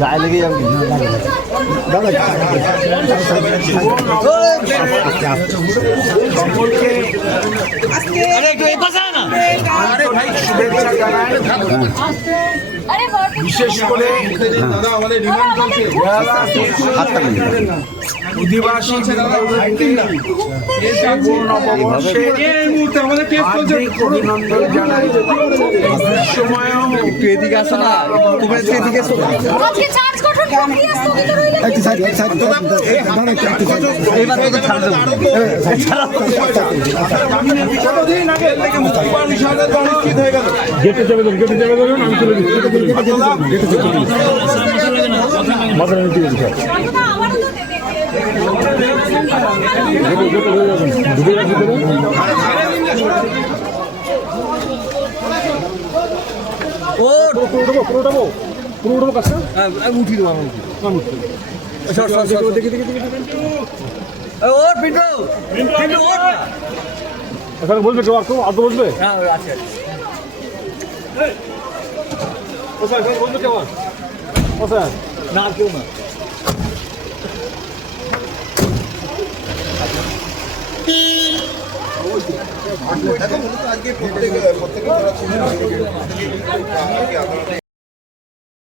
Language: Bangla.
গায়ে লেগে যাবে শুভেচ্ছা জানাই। বিশেষ করে হার্দিক অভিনন্দন জানাই সময়ও এদিকে আসো না তুমি এদিকে গেটে যাবে ধরুন গেটে ও পুরো উঠবো পুরো উঠবো পুরো উঠবো কাজটা আমি উঠি দেবো আমি উঠি না উঠতে সর সর সর দেখি দেখি দেখি ওর পিন্টু! পিন্টু ওর এখানে বলবে কেউ আর কেউ আর তো বলবে? হ্যাঁ আছে আছে। ও স্যার এখানে বলবে কেউ ও স্যার। না কেউ না।